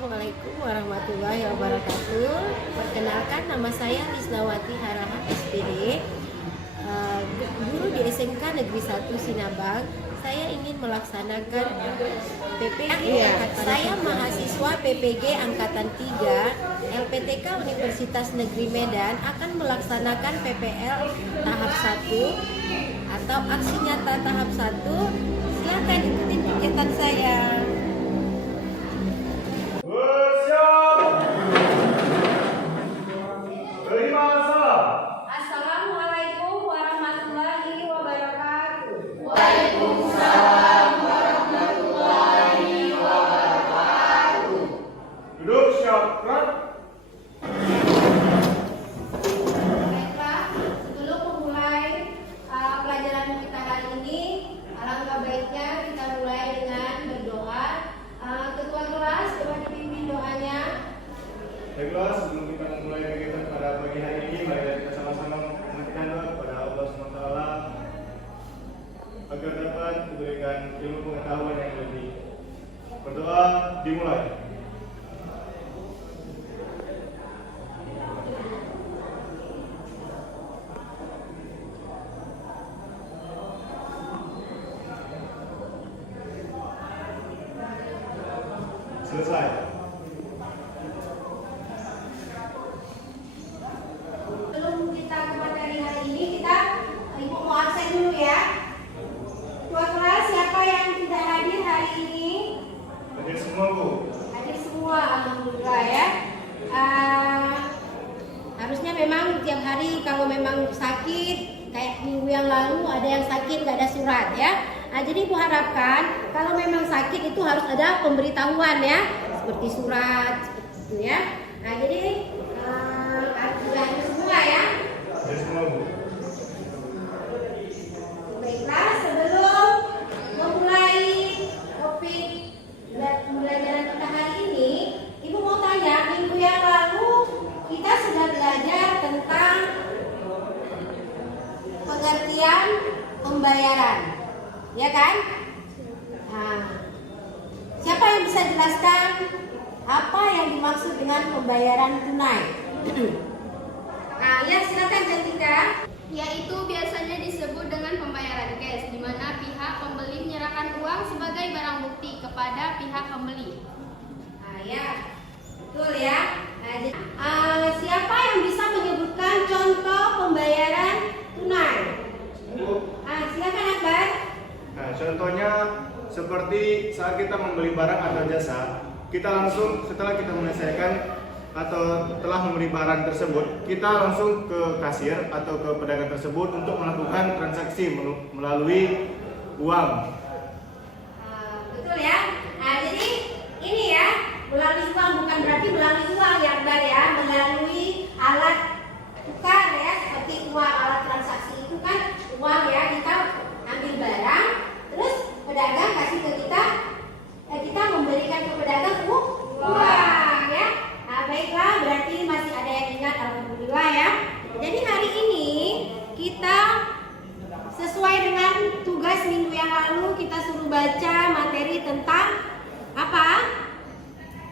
Assalamualaikum warahmatullahi wabarakatuh. Perkenalkan, nama saya Lisnawati Harahan SPD, guru di SMK Negeri 1 Sinabang. Saya ingin melaksanakan PPG. Saya mahasiswa PPG Angkatan 3 LPTK Universitas Negeri Medan akan melaksanakan PPL tahap 1 atau aksi nyata tahap 1. Silakan ikutin kegiatan saya. Assalamualaikum warahmatullahi wabarakatuh. Waalaikumsalam warahmatullahi wabarakatuh. Duduk siap, gerak. Baiklah, sebelum memulai pelajaran kita hari ini, alangkah baiknya kita mulai dengan berdoa. Ketua kelas, coba dipimpin doanya. Baiklah, sebelum kita memulai kegiatan pada pagi hari ini, mari kita sama-sama memohon doa kepada Allah SWT agar dapat diberikan ilmu pengetahuan yang lebih. Berdoa dimulai. Selesai. Sebelum kita ke materi hari ini, Ibu mau absen dulu ya. Ketua kelas, siapa yang tidak hadir hari ini? Hadir semua, Bu. Hadir semua, alhamdulillah ya. Harusnya memang tiap hari kalau memang sakit, kayak minggu yang lalu ada yang sakit gak ada surat ya. Jadi Ibu harapkan kalau memang sakit itu harus ada pemberitahuan ya, seperti surat seperti itu ya. Jadi sudah hadir semua ya. Hadir semua, Bu. Baiklah, sebelum memulai topik pembelajaran kita hari ini, Ibu mau tanya, minggu yang lalu kita sudah belajar tentang pengertian pembayaran, ya kan? Nah, siapa yang bisa jelaskan apa yang dimaksud dengan pembayaran tunai? Ya silakan Cantika. Yaitu biasanya disebut dengan pembayaran cash, di mana pihak pembeli menyerahkan uang sebagai barang bukti kepada pihak pembeli. Ya, betul ya. Siapa yang bisa menyebutkan contoh pembayaran tunai? Silakan Akbar. Nah, contohnya seperti saat kita membeli barang atau jasa, kita langsung setelah kita menyelesaikan atau telah membeli barang tersebut, kita langsung ke kasir atau ke pedagang tersebut untuk melakukan transaksi melalui uang. Betul ya. Jadi ini ya, melalui uang bukan berarti melalui uang ya Akbar ya, melalui alat tukar ya, seperti uang, alat transaksi itu kan uang ya, kita ambil barang, terus pedagang kasih ke kita, kita memberikan ke pedagang uang ya. Baiklah, berarti masih ada yang ingat, alhamdulillah ya. Jadi hari ini kita sesuai dengan tugas minggu yang lalu, kita suruh baca materi tentang apa?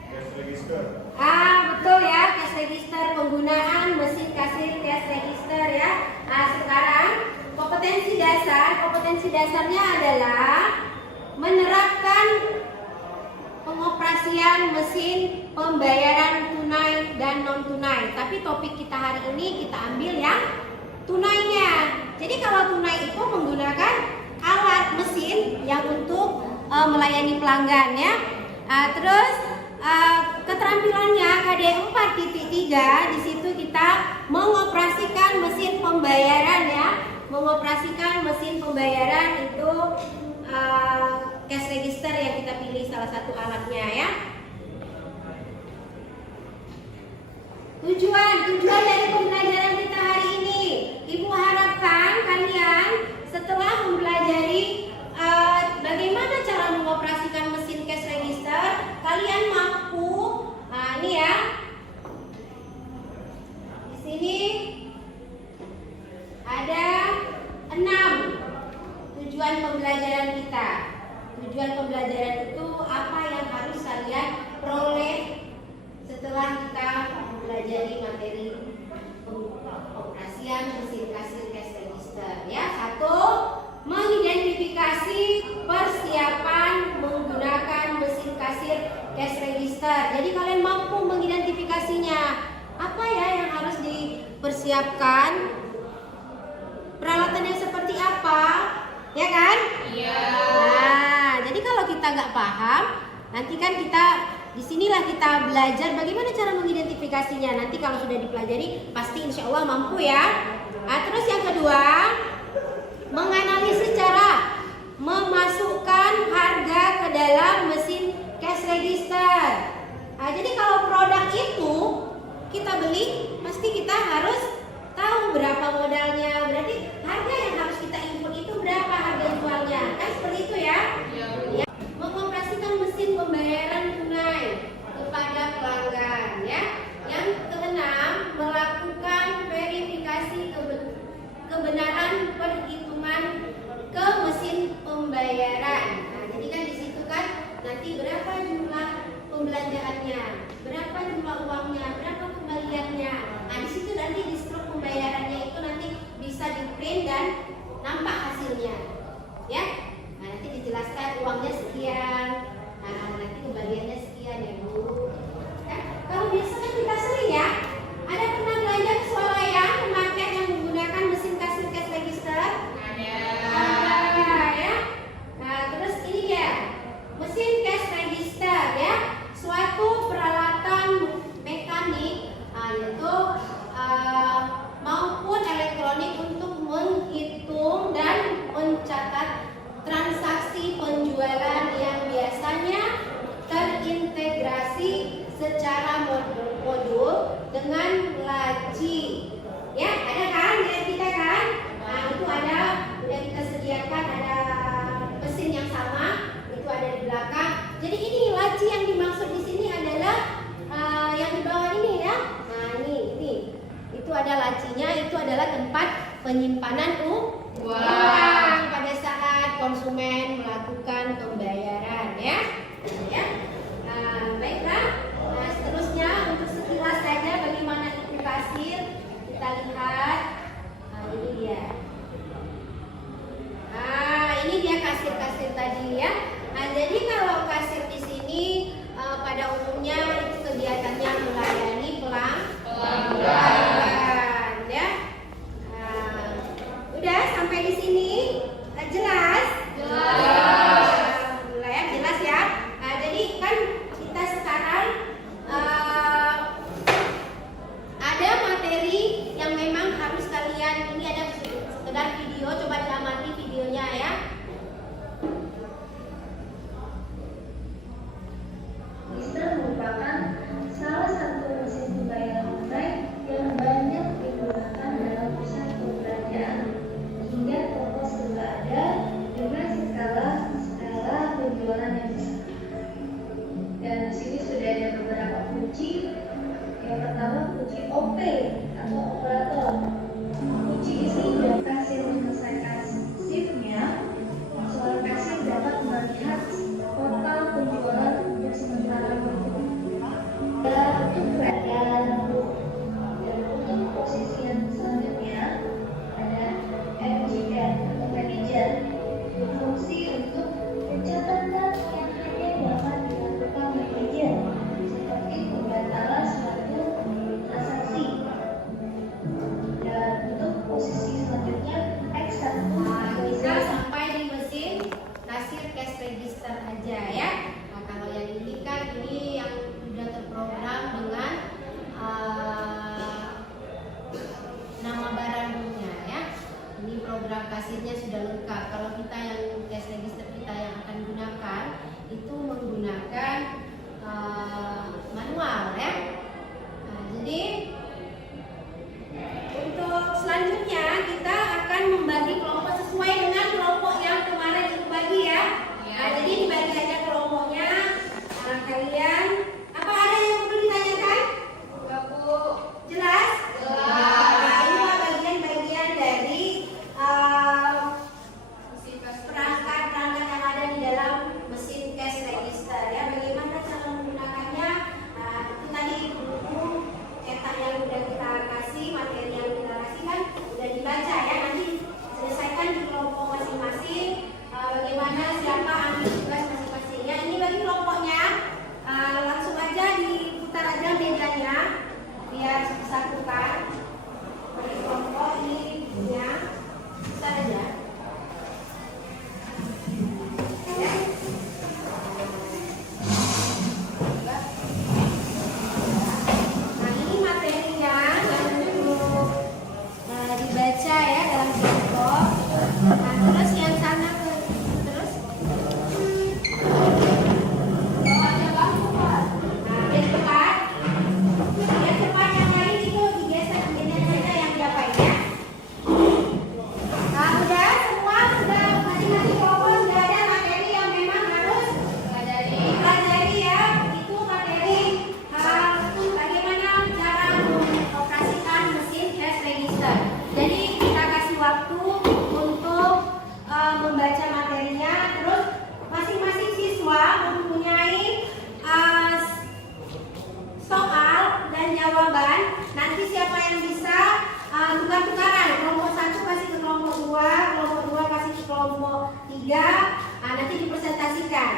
Cash register. Betul ya, cash register, penggunaan mesin kasir cash register ya. Sekarang kompetensi dasarnya adalah menerapkan pengoperasian mesin pembayaran tunai dan non tunai. Tapi topik kita hari ini kita ambil yang tunainya. Jadi kalau tunai itu menggunakan alat mesin yang untuk melayani pelanggan ya. Terus keterampilannya KD 4.3, di situ kita mengoperasikan mesin pembayaran ya. Mengoperasikan mesin pembayaran itu cash register yang kita pilih salah satu alatnya ya. Tujuan dari pembelajaran kita hari ini, Ibu harapkan kalian setelah mempelajari bagaimana cara mengoperasikan mesin cash register, kalian mampu, ini ya, di sini ada 6 tujuan pembelajaran kita. Tujuan pembelajaran itu apa yang harus kalian peroleh cash register. Jadi kalian mampu mengidentifikasinya. Apa ya yang harus dipersiapkan? Peralatannya seperti apa? Ya kan? Iya. Nah, jadi kalau kita nggak paham, nanti kan disinilah kita belajar bagaimana cara mengidentifikasinya. Nanti kalau sudah dipelajari, pasti insya Allah mampu ya. Nah, terus yang kedua, menganalisis cara memasukkan harga ke dalam mesin cash register. Nah, jadi kalau produk itu kita beli, pasti kita harus tahu berapa modalnya. Berarti harga yang harus kita input itu berapa harga jualnya. Kan seperti itu ya. Ya. Mengoperasikan mesin pembayaran tunai kepada pelanggan ya. Yang keenam, melakukan verifikasi kebenaran perhitungan ke mesin pembayaran. Nah, jadi kan di situ kan nanti berapa jumlah pembelanjaannya, berapa jumlah uangnya, berapa kembaliannya. Nah, di situ nanti di struk pembayarannya itu nanti bisa di-print dan nampak hasilnya. Ya. Nah, nanti dijelaskan uangnya sekian, nah, nanti kembaliannya sekian ya Bu. Ya. Kalau biasa kan kita sering ya, ada pernah belanja ke swalayan, ke market yang menggunakan mesin kasir cash register? Ya. Nah, terus ini dia, mesin cash register ya, suatu peralatan mekanik, yaitu maupun elektronik untuk menghitung dan mencatat transaksi penjualan yang biasanya terintegrasi secara modul dengan laci. Ya, ada kan di kita kan? Nah, itu ada, udah kita sediakan, ada mesin yang sama, itu ada di belakang. Jadi ini laci yang dimaksud di sini adalah yang di bawah ini ya. Nah, ini. Itu ada lacinya, itu adalah tempat penyimpanan uang pada saat konsumen melakukan pembayaran ya. Ya. Baiklah. Nah, seterusnya untuk sekilas saja bagaimana itu kasir, kita lihat. Nah, ini dia. Nah, ini dia kasir-kasir tadi ya. Nah, jadi kalau kasir di sini pada umumnya itu kegiatannya melayani pelanggan ya. Udah tukar-tukaran. Kelompok 1 kasih ke kelompok 2, kelompok 2 kasih ke kelompok 3. Nanti dipresentasikan.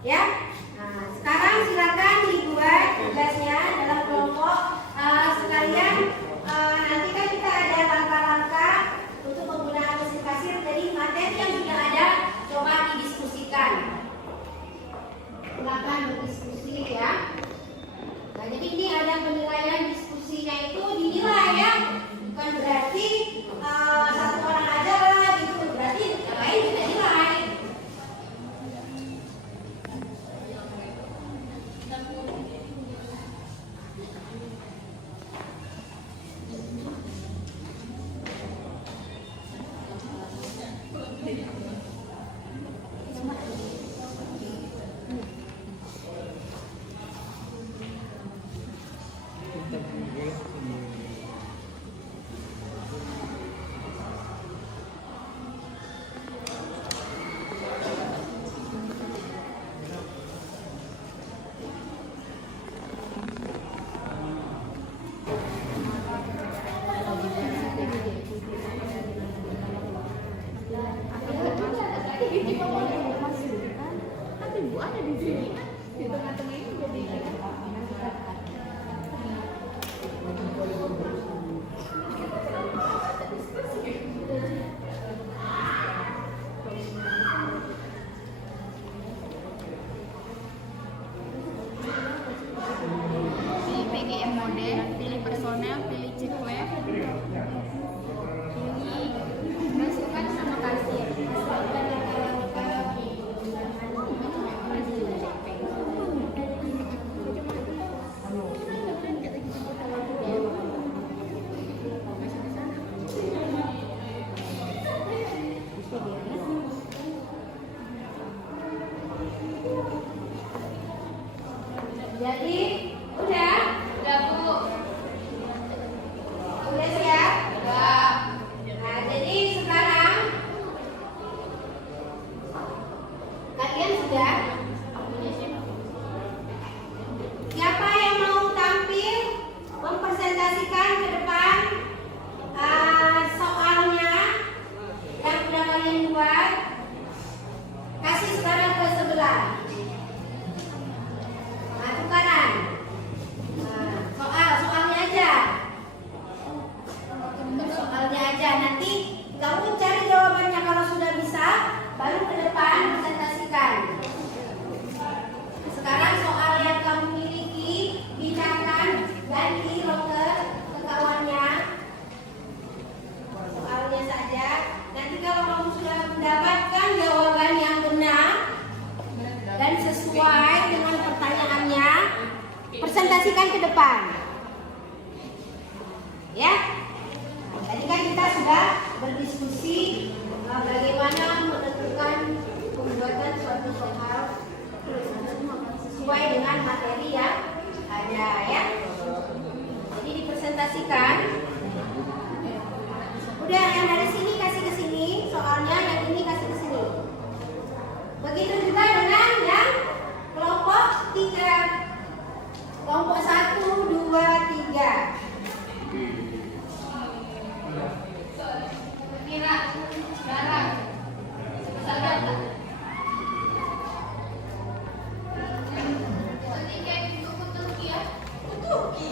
Ya. Nah, sekarang silakan dibuat tugasnya dalam kelompok sekalian. Nanti kan kita ada langkah-langkah untuk penggunaan mesin kasir. Jadi materi yang sudah ada coba didiskusikan. Silakan berdiskusi ya. Nah, jadi ini ada penilaian diskusinya itu dinilai ya. Bukan berarti satu orang aja lah gitu. Berarti yang lain juga nilai. Pilih PGM model, pilih personel, pilih ceklet, pilih masukan sama kasir. Jadi udah Bu. Udah siap? Udah. Nah, jadi sekarang kalian sudah. Siapa yang mau tampil mempresentasikan ke depan soalnya yang sudah kalian buat? Kasih sekarang ke sebelah. Nah, tukaran. Soalnya aja. Soalnya aja. Nanti kamu cari jawabannya, kalau sudah bisa baru ke depan presentasikan. Sekarang soal yang kamu miliki pindahkan, ganti loker ke kawannya. Soalnya saja. Nanti kalau kamu sudah mendapatkan jawaban yang benar dan sesuai dengan pertanyaannya, presentasikan ke depan. Ya. Nah, tadi kan kita sudah berdiskusi bagaimana menentukan pembuatan suatu soal sesuai dengan materi yang ada ya. Jadi dipresentasikan. Udah, yang dari sini kasih ke sini, soalnya yang ini kasih ke sini. Begitu juga dengan yang kelompok 3. Kelompok 1, 2, 3. Kira, darah, sadar tak? Ketika itu ke Turki ya? Ke Turki.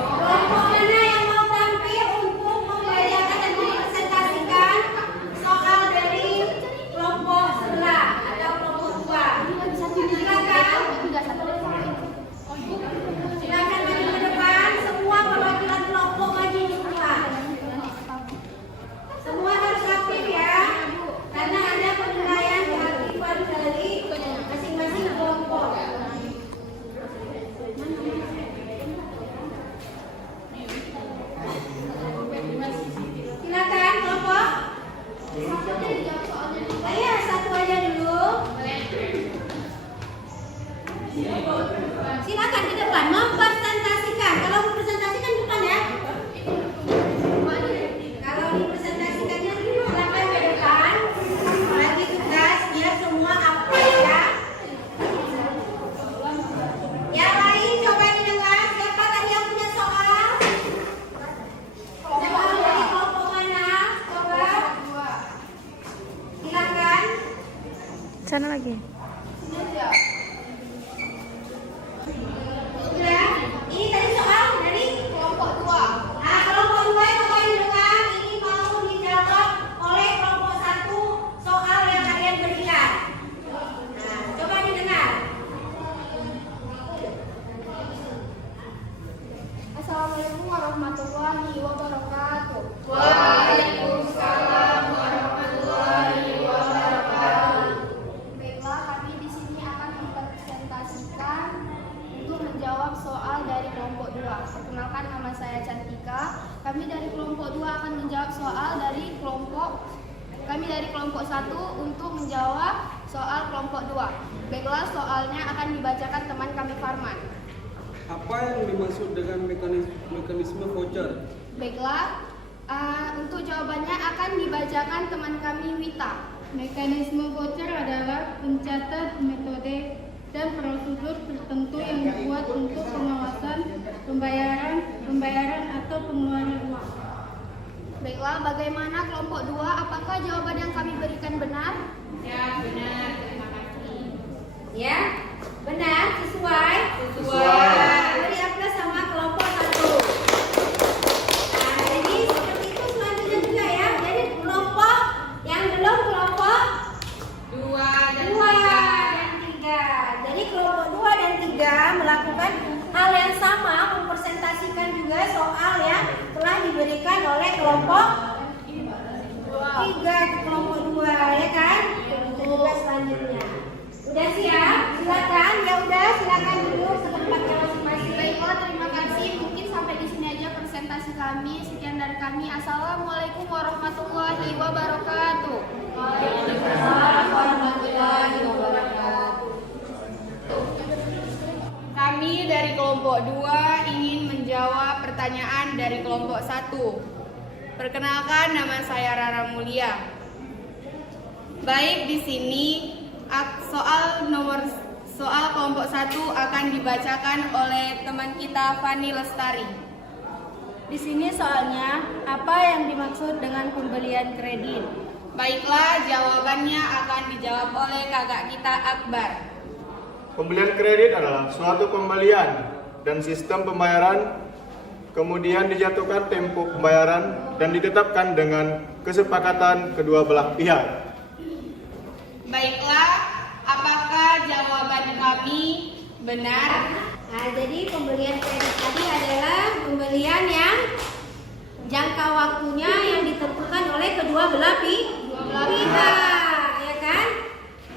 Kelompok mana yang mau tampil untuk membacakan dan mempresentasikan soal dari kelompok sebelah atau kelompok 2? Sana lagi. Sudah. Ini tadi soal dari Kelompok 2. kelompok 2 coba dengar. Ini mau dijawab oleh kelompok 1 soal yang kalian berikan. Nah, coba didengar. Assalamualaikum warahmatullahi wabarakatuh. Waalaikumsalam warahmatullahi wabarakatuh. Baiklah, kami di sini akan mempresentasikan untuk menjawab soal dari kelompok 2. Perkenalkan, nama saya Cantika. Kami dari kelompok 2 akan menjawab soal dari kelompok 1 untuk menjawab soal kelompok 2. Baiklah, soalnya akan dibacakan teman kami Farman. Apa yang dimaksud dengan mekanisme voucher? Baiklah, untuk jawabannya akan dibacakan teman kami Wita. Mekanisme voucher adalah pencatat metode dan prosedur tertentu yang dibuat untuk pengawasan pembayaran atau pengeluaran uang. Baiklah, bagaimana kelompok 2? Apakah jawaban yang kami berikan benar? Ya, benar. Terima kasih. Ya, benar. Sesuai. Beri aplaus sama kelompok 1. Nah, jadi seperti itu selanjutnya juga ya. Jadi kelompok yang belum kelompok 2 dan 3. Jadi kelompok 2 dan 3 melakukan hal yang sama, mempresentasikan juga soal yang telah diberikan oleh kelompok 3 ke kelompok 2, ya kan? Itu juga selanjutnya. Udah siap? Silakan. Ya udah, silakan duduk ke tempatnya masing-masing. Baiklah, terima kasih. Mungkin sampai di sini aja presentasi kami. Sekian dari kami. Assalamualaikum warahmatullahi wabarakatuh. Waalaikumsalam warahmatullahi wabarakatuh. Kami dari kelompok 2 ingin menjawab pertanyaan dari kelompok 1. Perkenalkan, nama saya Rara Mulia. Baik, di sini soal kelompok 1 akan dibacakan oleh teman kita Fani Lestari. Di sini soalnya, apa yang dimaksud dengan pembelian kredit? Baiklah, jawabannya akan dijawab oleh kakak kita Akbar. Pembelian kredit adalah suatu pembelian dan sistem pembayaran, kemudian dijatuhkan tempo pembayaran dan ditetapkan dengan kesepakatan kedua belah pihak. Baiklah, apakah jawaban kami benar? Nah, jadi pembelian kredit tadi adalah pembelian yang jangka waktunya yang ditentukan oleh kedua belah pihak, ya kan?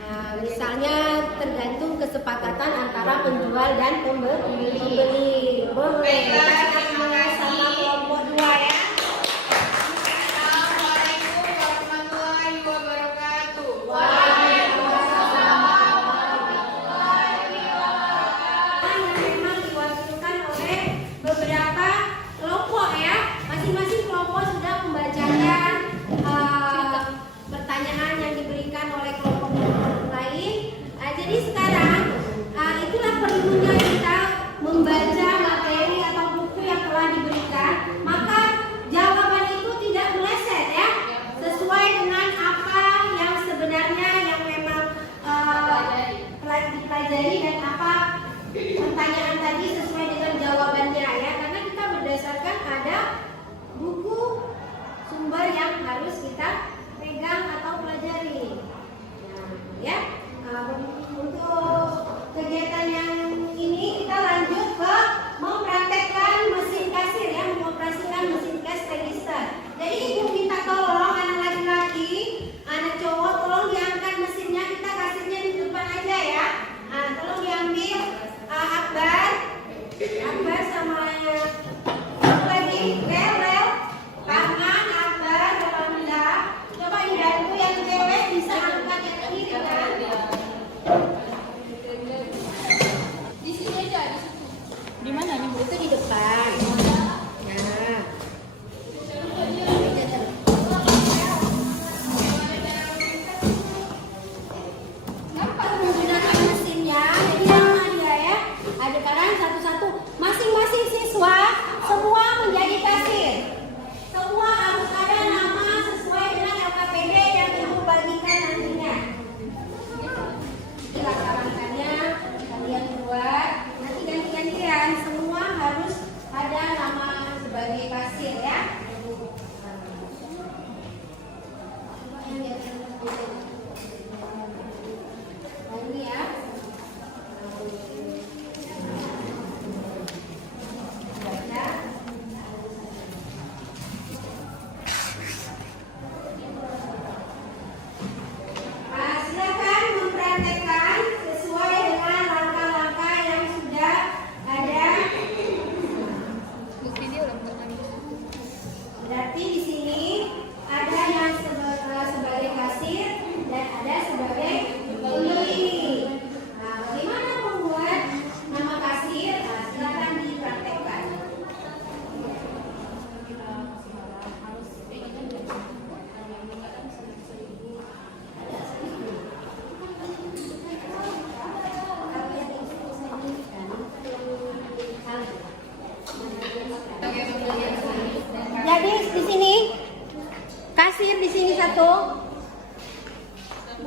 Nah, misalnya tergantung kesepakatan antara penjual dan pembeli. Baiklah, terima kasih. Sama kelompok 2 ya. Assalamualaikum warahmatullahi wabarakatuh. Yang memang diwakilkan oleh beberapa kelompok ya. Masing-masing kelompok sudah membacakan pertanyaan yang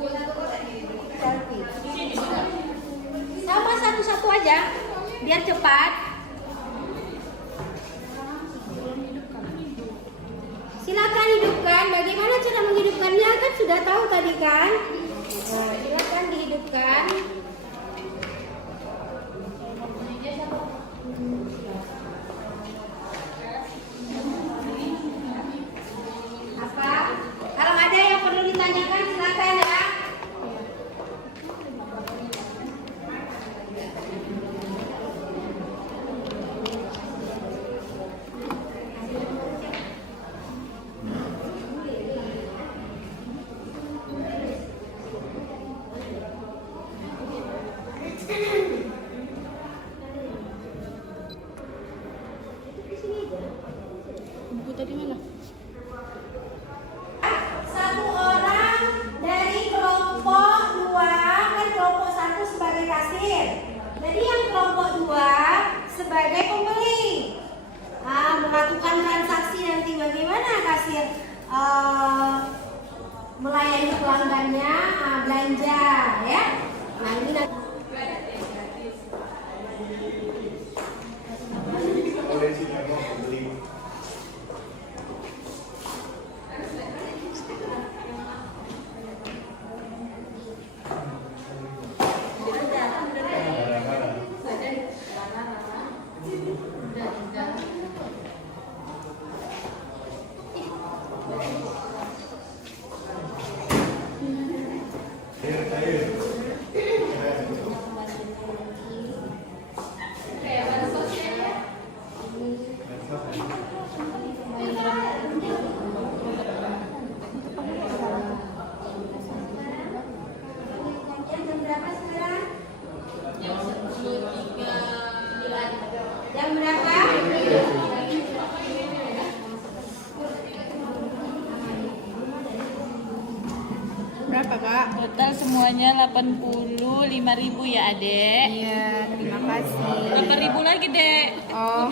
Selfie. Sama satu-satu aja, biar cepat. Silakan hidupkan. Bagaimana cara menghidupkannya kan sudah tahu tadi kan? Nah, silakan dihidupkan. Apa? Kalau ada yang perlu ditanyakan silakan ya. Buku tadi mana? Satu orang dari kelompok 2 kan kelompok 1 sebagai kasir. Jadi yang kelompok 2 sebagai pembeli. Melakukan transaksi nanti bagaimana kasir melayani pelanggannya belanja ya. Nah ini nanti Oleh si Nemo beli. jam berapa sekarang? Jam berapa? Berapa kak? Total semuanya 85.000 ya adek. Iya, terima kasih. 8.000 lagi dek. Oh.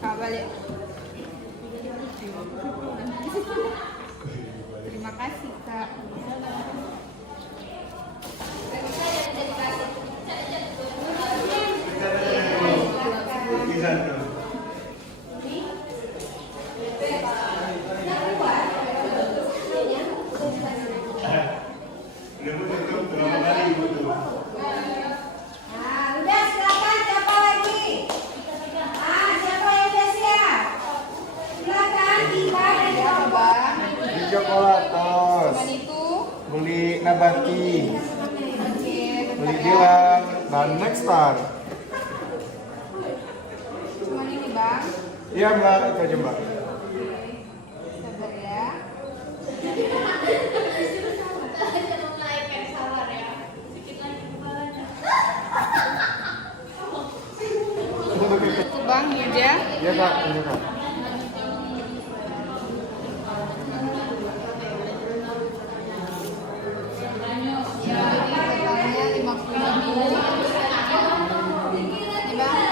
Kak balik. Terima kasih kak. Nah, udah silakan siapa lagi? Siapa yang udah siap? Silakan Tiba dan Coba. Beli coklatos. Itu. Beli nabati. Oke, Beli Dilan dan Nexstar. cuma ini bang. Iya mbak, itu aja mbak. Sabar ya. Itu bang Yuda. Iya kak, ini kak. Totalnya 50.000. Ini bang.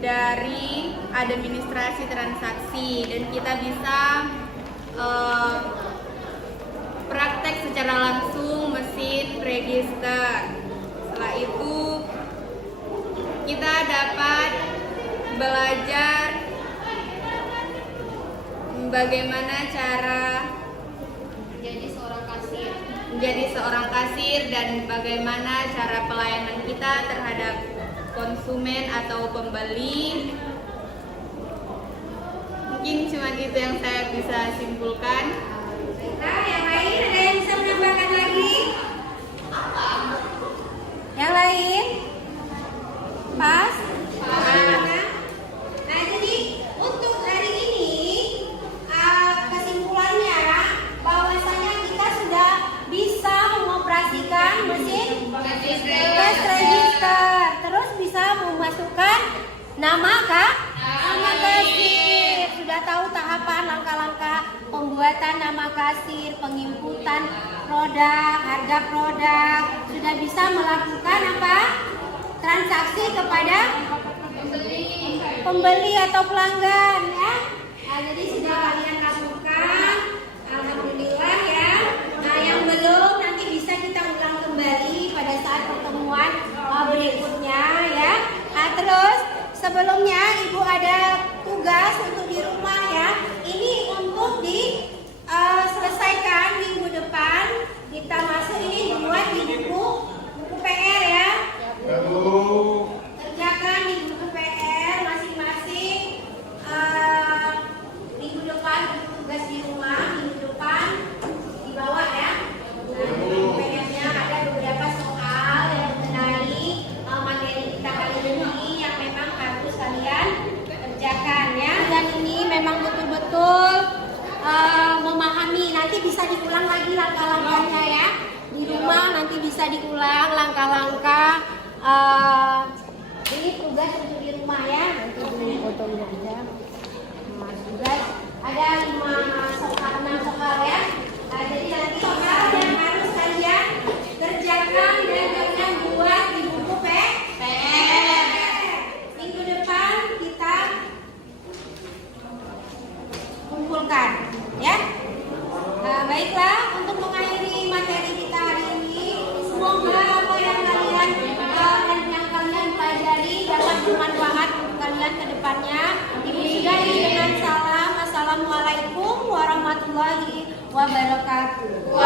dari administrasi transaksi dan kita bisa praktek secara langsung mesin register. Setelah itu kita dapat belajar bagaimana cara menjadi seorang kasir dan bagaimana cara pelayanan kita terhadap konsumen atau pembeli. Mungkin cuma itu yang saya bisa simpulkan. Nah, yang lain ada yang bisa menambahkan lagi? Yang lain? Pas? Nah, jadi untuk hari ini kesimpulannya bahwasanya kita sudah bisa mengoperasikan mesin cash register, terus bisa memasukkan nama kasir. Sudah tahu tahapan langkah-langkah pembuatan nama kasir, penginputan produk, harga produk, sudah bisa melakukan apa? Transaksi kepada pembeli atau pelanggan ya. Nah, jadi sudah kalian lakukan, alhamdulillah ya. Nah, yang belum nanti bisa kita ulang kembali pada saat pertemuan berikutnya ya. Nah, terus sebelumnya Ibu ada tugas untuk di rumah ya. Ini untuk diselesaikan minggu depan. Kita masuk ini dibuat di buku PR ya. Kerjakan di buku PR masing-masing minggu depan tugas di rumah minggu depan dibawa ya. Nah, buku PR-nya ada beberapa soal yang mengenai materi kita kali ini yang memang harus kalian kerjakan ya. Dan ini memang betul-betul memahami, nanti bisa diulang lagi langkah-langkahnya ya. Di rumah nanti bisa diulang langkah-langkah. Ini tugas untuk di rumah ya. Nanti dulu fotonya aja. Nah, tugas ada 6 soal ya. Nah, jadi nanti soal yang harus kalian kerjakan dan kalian buat di buku PR. Minggu depan kita kumpulkan ya. Nah, baiklah, untuk mengakhiri materi kita hari ini, semoga apa yang kalian pelajari dapat bermanfaat untuk kalian ke depannya. Ibu sudahi dengan salam. Assalamualaikum warahmatullahi wabarakatuh.